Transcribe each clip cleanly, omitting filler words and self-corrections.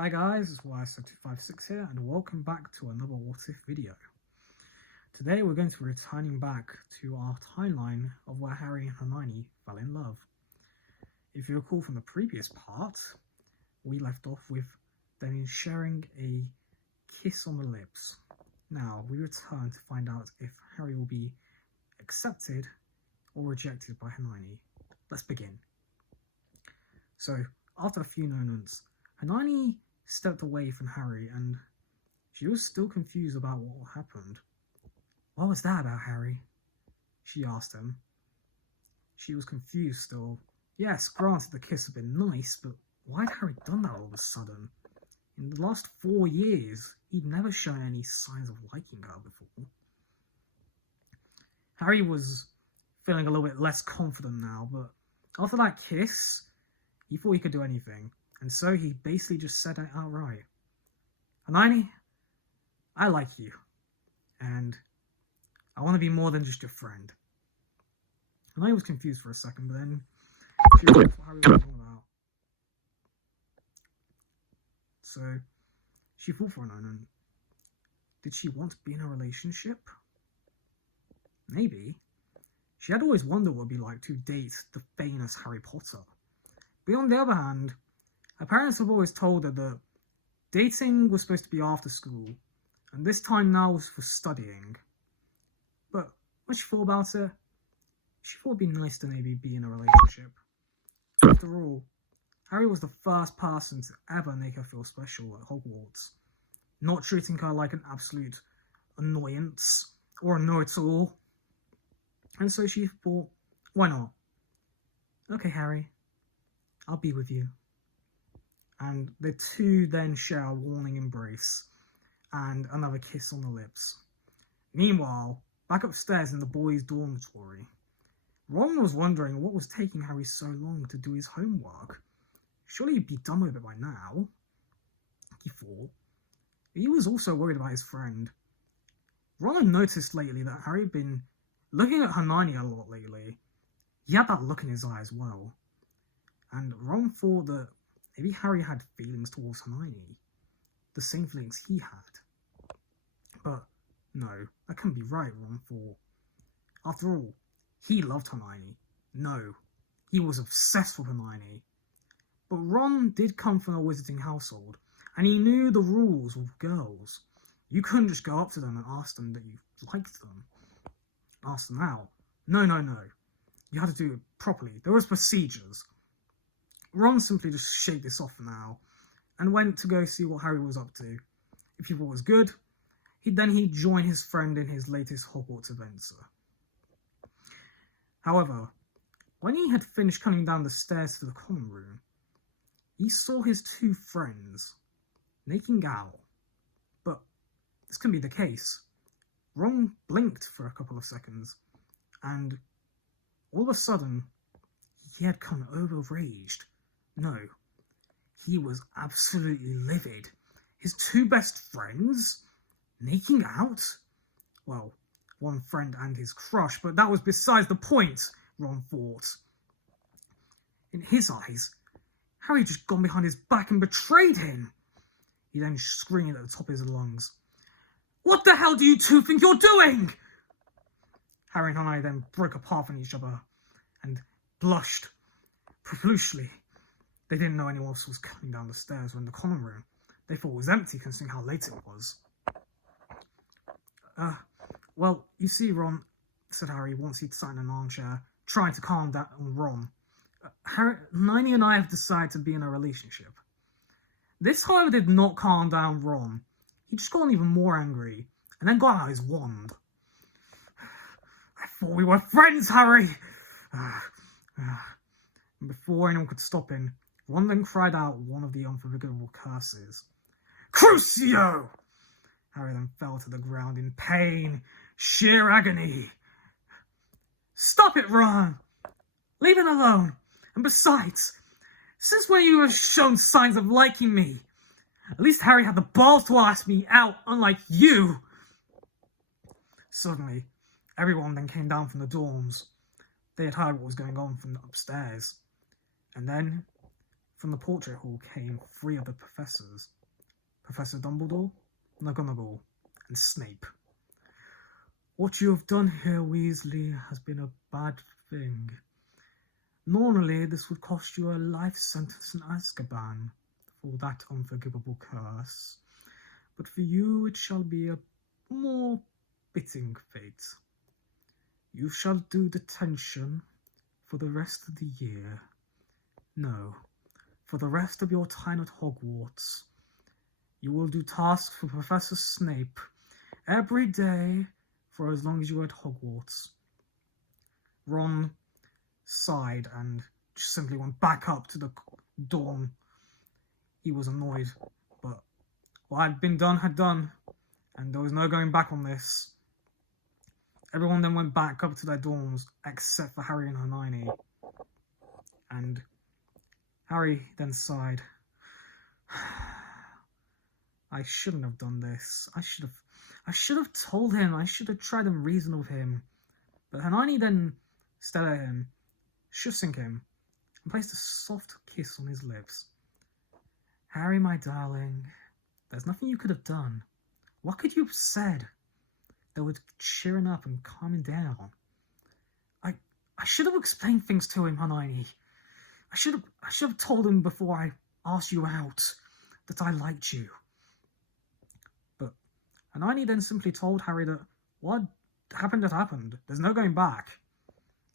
Hi guys, it's YS256 here, and welcome back to another What If video. Today we're going to be returning back to our timeline of where Harry and Hermione fell in love. If you recall from the previous part, we left off with them sharing a kiss on the lips. Now, we return to find out if Harry will be accepted or rejected by Hermione. Let's begin. So, after a few moments, Hermione stepped away from Harry and she was still confused about what happened. What was that about, Harry? She asked him. She was confused still. Yes, granted the kiss had been nice, but why had Harry done that all of a sudden? In the last 4 years, he'd never shown any signs of liking her before. Harry was feeling a little bit less confident now, but after that kiss, he thought he could do anything. And so he basically just said it outright. Hermione, I like you. And I want to be more than just your friend. Hermione was confused for a second, but then she realized what Harry was talking about. So she thought for a moment. Did she want to be in a relationship? Maybe. She had always wondered what it would be like to date the famous Harry Potter. But on the other hand, her parents have always told her that dating was supposed to be after school, and this time now was for studying. But when she thought about it, she thought it'd be nice to maybe be in a relationship. After all, Harry was the first person to ever make her feel special at Hogwarts, not treating her like an absolute annoyance or a know-it-all. And so she thought, why not? Okay, Harry, I'll be with you. And the two then share a warning embrace and another kiss on the lips. Meanwhile, back upstairs in the boys' dormitory, Ron was wondering what was taking Harry so long to do his homework. Surely he'd be done with it by now, he thought. He was also worried about his friend. Ron had noticed lately that Harry had been looking at Hermione a lot lately. He had that look in his eye as well. And Ron thought that maybe Harry had feelings towards Hermione, the same feelings he had. But no, that couldn't be right, Ron thought. After all, he loved Hermione. No, he was obsessed with Hermione. But Ron did come from a wizarding household, and he knew the rules with girls. You couldn't just go up to them and ask them that you liked them. Ask them out. No. You had to do it properly. There was procedures. Ron simply just shaked this off for now, and went to go see what Harry was up to. If he thought it was good, he'd join his friend in his latest Hogwarts adventure. However, when he had finished coming down the stairs to the common room, he saw his two friends making out. But this couldn't be the case. Ron blinked for a couple of seconds, and all of a sudden, he had come overraged. No, he was absolutely livid. His two best friends making out? Well, one friend and his crush, but that was besides the point, Ron thought. In his eyes, Harry had just gone behind his back and betrayed him. He then screamed at the top of his lungs. What the hell do you two think you're doing? Harry and Hermione then broke apart from each other and blushed profusely. They didn't know anyone else was coming down the stairs or in the common room. They thought it was empty considering how late it was. Well, you see, Ron, said Harry once he'd sat in an armchair, trying to calm down Ron. Hermione and I have decided to be in a relationship. This, however, did not calm down Ron. He just got even more angry, and then got out his wand. I thought we were friends, Harry! And before anyone could stop him, Ron then cried out one of the unforgivable curses. Crucio! Harry then fell to the ground in pain, sheer agony. Stop it, Ron! Leave it alone! And besides, since when you have shown signs of liking me? At least Harry had the balls to ask me out, unlike you! Suddenly, everyone then came down from the dorms. They had heard what was going on from upstairs. And then, From the portrait hall came 3 of the professors: Professor Dumbledore, McGonagall, and Snape. "What you have done here, Weasley, has been a bad thing. Normally, this would cost you a life sentence in Azkaban for that unforgivable curse, but for you it shall be a more fitting fate. You shall do detention for the rest of the year. No, for the rest of your time at Hogwarts. You will do tasks for Professor Snape every day for as long as you are at Hogwarts." Ron sighed and just simply went back up to the dorm. He was annoyed, but what had been done had done, and there was no going back on this. Everyone then went back up to their dorms, except for Harry and Hermione. And Harry then sighed. "I shouldn't have done this. I should have told him. I should have tried and reasoned with him." But Hermione then stared at him, shushing him, and placed a soft kiss on his lips. "Harry, my darling, there's nothing you could have done. What could you have said that would cheer him up and calm him down? I should have explained things to him, Hermione. I should have told him before I asked you out that I liked you." But Hermione then simply told Harry that what happened had happened. There's no going back.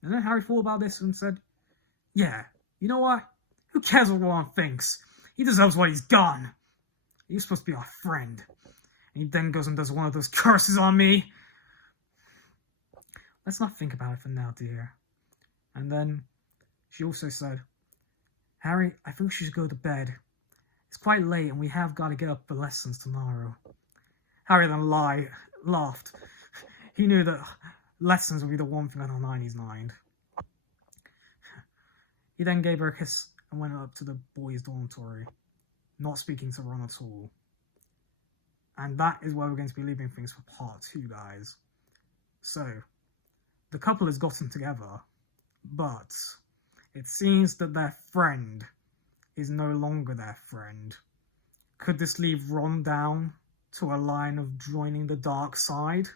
And then Harry thought about this and said, "Yeah, you know what? Who cares what Ron thinks? He deserves what he's done. He's supposed to be our friend. And he then goes and does one of those curses on me. Let's not think about it for now, dear." And then she also said, "Harry, I think we should go to bed. It's quite late and we have got to get up for lessons tomorrow." Harry then laughed. He knew that lessons would be the one thing on Hermione's mind. He then gave her a kiss and went up to the boys' dormitory, not speaking to Ron at all. And that is where we're going to be leaving things for part 2, guys. So, the couple has gotten together, but it seems that their friend is no longer their friend. Could this leave Ron down to a line of joining the dark side?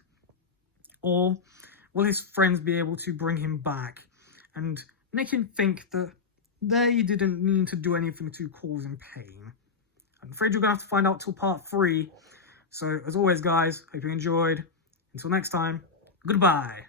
Or will his friends be able to bring him back and make him think that they didn't mean to do anything to cause him pain? I'm afraid you're going to have to find out till part 3. So, as always, guys, hope you enjoyed. Until next time, goodbye.